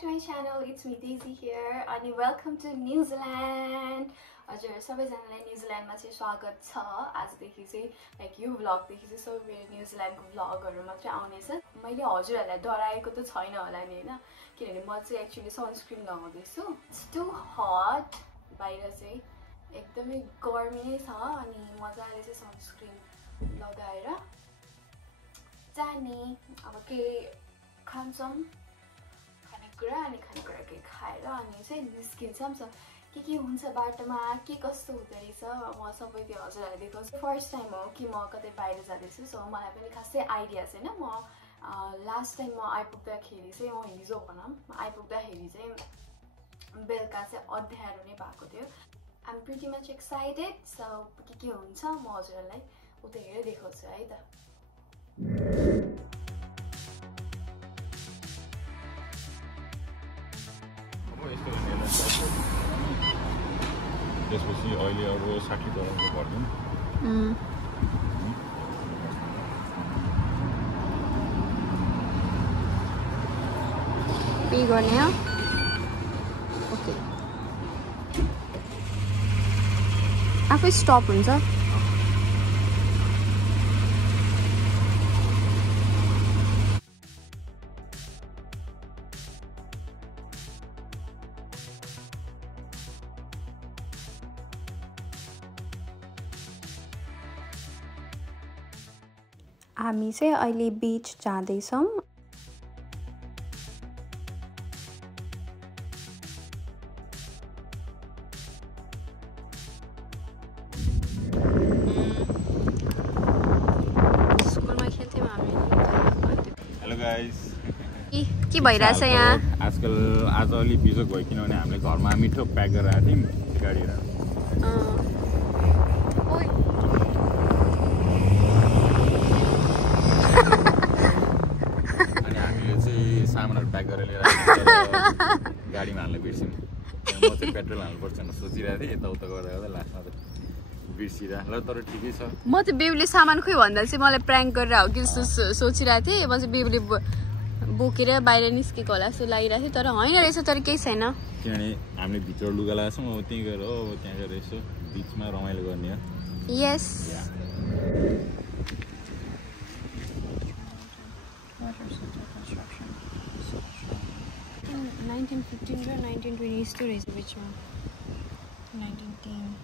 to my channel. It's me Daisy here and welcome to New Zealand. हजुर सबैजनालाई न्युजिल्यान्डमा चाहिँ स्वागत छ। आजदेखि चाहिँ लाइक यो भ्लगदेखि चाहिँ सबै न्युजिल्यान्डको भ्लगहरु मात्र आउनेछ। मैले हजुरहरुलाई डराएको त छैन होला नि हैन, किनभने म चाहिँ एक्चुअली सनस्क्रिन लगाउँदैछु। इट्स टु हट, बाहिर चाहिँ एकदमै गर्मी नै छ अनि मजाले चाहिँ सनस्क्रिन लगाएर जाने। अब के खान्छौं खानेकुरा अनि खानेकुरा के खाएर अनि चाहिँ निस्किन्छौं। के हुन्छ बाटोमा, के कस्तो हुँदै रहेछ म सबै त्यो हजुरहरुलाई देखाउँछु। फर्स्ट टाइम हो कि म कतै बाहिर जाँदैछु, सो मलाई पनि खासै आइडिया छैन। म लास्ट टाइम म आइपुग्दाखेरि चाहिँ म हिजो भनौं आइपुग्दाखेरि चाहिँ बेलुका चाहिँ अँध्यारो नै भएको थियो। I am pretty much excited. So के हुन्छ म हजुरहरुलाई उतै हेरेर देखाउँछु है त। त्यसपछि अहिले अब 60 डलरको पर्दैन। पे गर्ने हो। ओके, आफै स्टप हुन्छ। हामी चाहिँ अहिले बीच जाँदैछौँ। स्कुलमा खेल्थ्यौँ हामी। हेलो गाइस, के भइरहेछ यहाँ? आजकल आज अलि बिजोग भयो किनभने हामीले घरमा मिठो प्याक गरेर आएको थियौँ गाडीमा। सामानहरु प्याक गरेर लिएर गाडीमा हाल्न बिर्स्यौँ। म चाहिँ पेट्रोल हाल्नुपर्छ भनेर सोचिरहेको थिएँ, यताउता गर्दा गर्दा लास्टमा त बिर्सिरहेँ। ल तर ठिकै छ। म चाहिँ बेबीले सामान खोइ भन्दा चाहिँ मलाई प्र्याङ्क गरेर हो कि सोचिरहेको थिएँ। म चाहिँ बेबीले बोकेर बाहिर निस्केको होला जस्तो लागिरहेको थियो, तर होइन रहेछ। तर केही छैन, किनभने हामीले भित्र लुगा लगाएको छौँ। अब त्यहीँ गएर हो त्यहाँ गएर यसो बिचमा रमाइलो गर्ने हो। यस। 1915 र 1920 यस्तो रहेछ बिचमा। 1910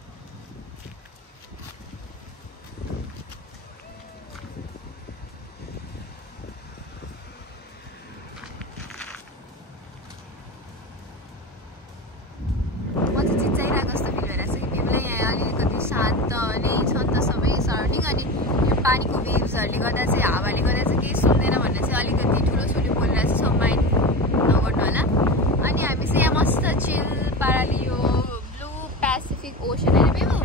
म चाहिँ चिच्चाइरहेको जस्तो फिल भइरहेछ कि बेबीलाई। यहाँ अलिकति शान्त नै छ नि त सबै सराउन्डिङ, अनि यो पानीको वेभ्सहरूले गर्दा चाहिँ हावाले गर्दा चाहिँ केही सुन्दैन भनेर चाहिँ अलिकति ठुलो छोरी बोलिरहेको छ। सो माइन्ड नगर्नु होला। अनि हामी चाहिँ यहाँ मस्त चिल पाराले यो ब्लू पेसिफिक ओसन हेर बेबु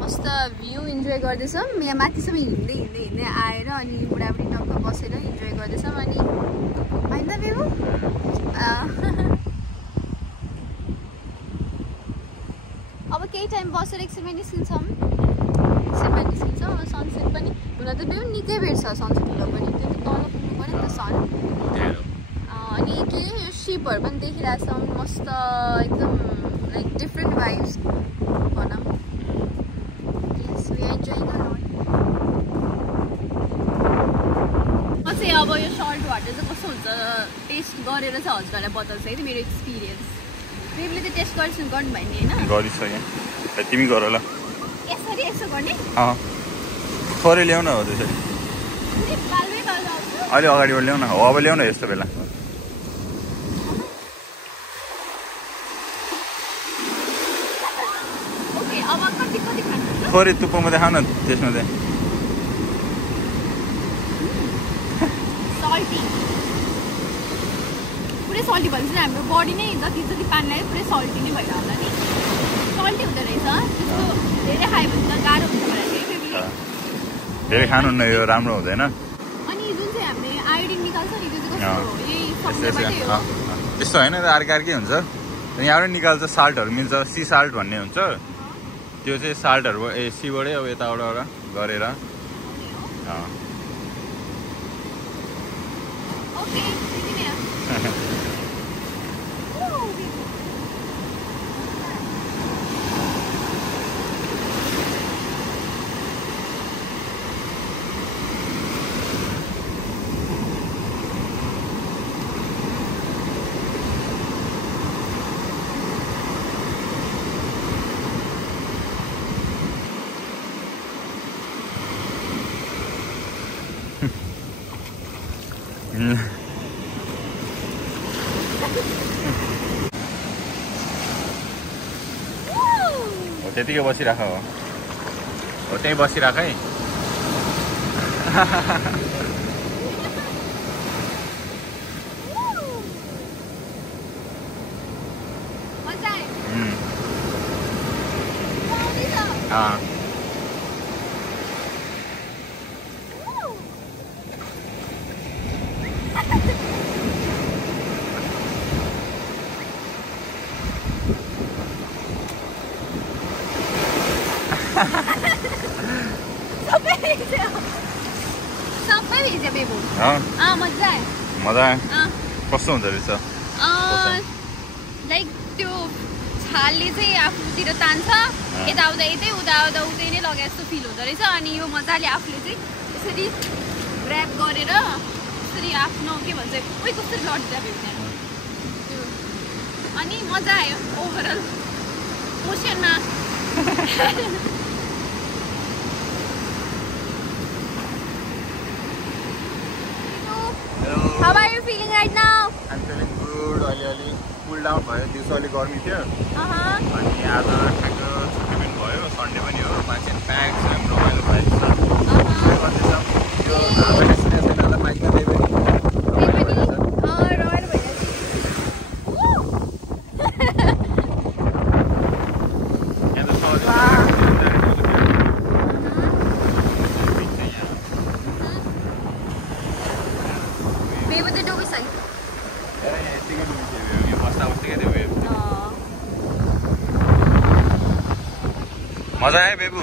मस्त भ्यू इन्जोय गर्दैछौँ। यहाँ माथिसम्म हिँड्दै आएर अनि बुढाबुढी टक्क बसेर इन्जोय गर्दैछौँ। अनि होइन त बेबु? अब केही टाइम बसेर एकछिनमा निस्किन्छौँ। सनसेट पनि हुन त बेबु निकै बेर छ सनसेट हुँदा पनि। त्यो त तल पुग्नु पऱ्यो नि त सन। अनि के यो सिपहरू पनि देखिरहेको छौँ। मस्त एकदम लाइक डिफ्रेन्ट भाइब्स भनौँ। यस, we are enjoying a lot. म चाहिँ अब यो सल्ट वाटर चाहिँ कस्तो हुन्छ टेस्ट गरेर चाहिँ हजुरहरूलाई बताउँछु है त मेरो एक्सपिरियन्स। बेबीले त टेस्ट गर्नु भएन नि होइन? गरिसकेँ। तिमी गर ल। यसरी यसो गर्ने? थोरै ल्याउन हो त्यसरी। अलि अगाडिबाट ल्याउन हो। अब ल्याउन यस्तो बेला। थोरै तुप्पोमा देखाउ न, त्यसमा चाहिँ पुरै सल्टी भन्छ। हाम्रो बडी नै जति जति पानी लाग्यो पुरै सल्टी नै भएर होला नि। सल्टी हुँदो रहेछ। त्यस्तो धेरै खायो भने त गाह्रो हुन्छ भनेर चाहिँ बेबीले धेरै खानु न, यो राम्रो हुँदैन। अनि जुन चाहिँ हामीले आयोडिन निकाल्छ नि त्यो चाहिँ कस्तो हो? यही सब्जीबाटै हो। त्यस्तो होइन त, अर्कै हुन्छ। यहाँबाट निकाल्छ साल्टहरू मिल्छ। सी साल्ट भन्ने हुन्छ, त्यो चाहिँ साल्टहरू सीबाटै अब यताबाट गरेर। त्यतिकै बसिराख हो त्यहीँ बसिराख है मजा कस्तो हुँदो रहेछ लाइक त्यो छालले चाहिँ आफूतिर तान्छ यताउता यतै उता उतै नै लगे जस्तो फिल हुँदो रहेछ अनि यो मजाले आफूले चाहिँ यसरी ऱ्याप गरेर यसरी आफ्नो के भन्छ कोही कसरी लड्दा भेट्ने अनि मजा आयो overall ओसनमा How are you feeling right now? I'm feeling good. अलि cool down भयो दिउँसो अलि गर्मी थियो अनि आज ठ्याक्क छुट्टी पनि भयो सन्डे पनि हो मान्छे प्याक छ रमाइलो भएको छ यो हाम्रो डेस्टिनेसनलाई माइकमा त्यही पनि रमाइलो मजा आयो बेबु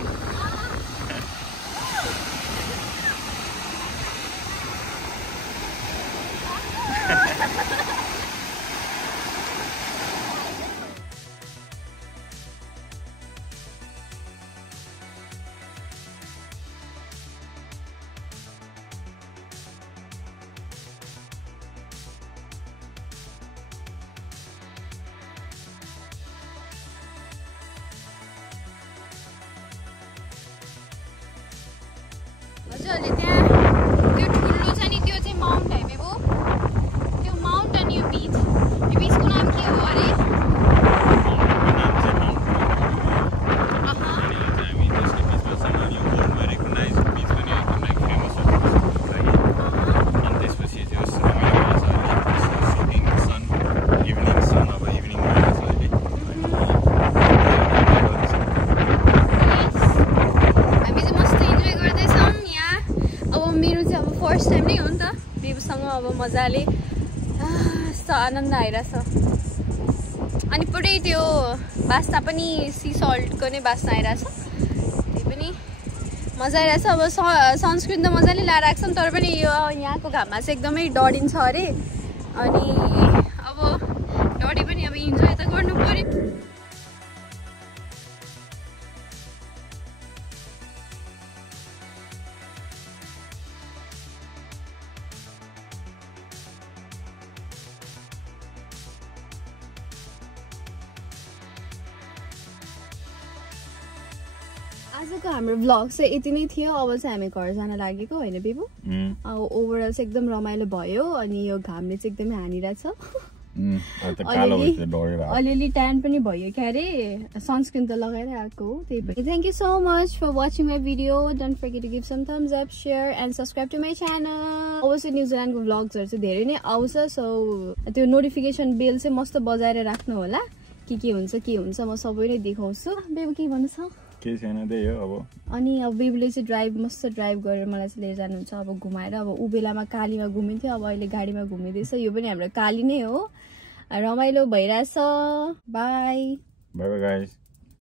हजुरहरूले त्यहाँ त्यो ठुलो छ नि त्यो चाहिँ माउन्ट हेमेबो त्यो माउन्ट अनि यो बिचको नाम के हो अरे फर्स्ट टाइम नै हो नि त बेबुसँग अब मजाले यस्तो आनन्द आइरहेछ अनि पुरै त्यो बास्ना पनि सी सल्टको नै बास्ना आइरहेछ त्यही पनि मजा आइरहेछ अब सनस्क्रिन त मजाले लगाएर आएको छ नि तर पनि यो यहाँको घाममा चाहिँ एकदमै डढिन्छ अरे अनि अब डढे पनि अब इन्जोय त गर्नु पर्यो आजको हाम्रो भ्लग चाहिँ यति नै थियो अब चाहिँ हामी घर जान लागेको होइन बेबु अब ओभरअल चाहिँ एकदम रमाइलो भयो अनि यो घामले चाहिँ एकदमै हानिरहेछ अलिअलि ट्यान पनि भयो क्या अरे सनस्क्रिन त लगाएर आएको हो त्यही पनि thank you so much for watching my video don't forget to give some thumbs up share and subscribe to my channel अवश्य न्युजिल्यान्डको भ्लग्सहरू चाहिँ धेरै नै आउँछ सो त्यो नोटिफिकेसन बेल चाहिँ मस्त बजाएर राख्नु होला के हुन्छ म सबै नै देखाउँछु बेबु के भन्नु छ केही छैन त्यही हो अब अनि अब बेबुले चाहिँ मस्त ड्राइभ गरेर मलाई चाहिँ लिएर जानुहुन्छ अब घुमाएर अब ऊ बेलामा कालीमा घुमिन्थ्यो अब अहिले गाडीमा घुमिँदैछ यो पनि हाम्रो काली नै हो रमाइलो भइरहेछ बाई बाई गाइस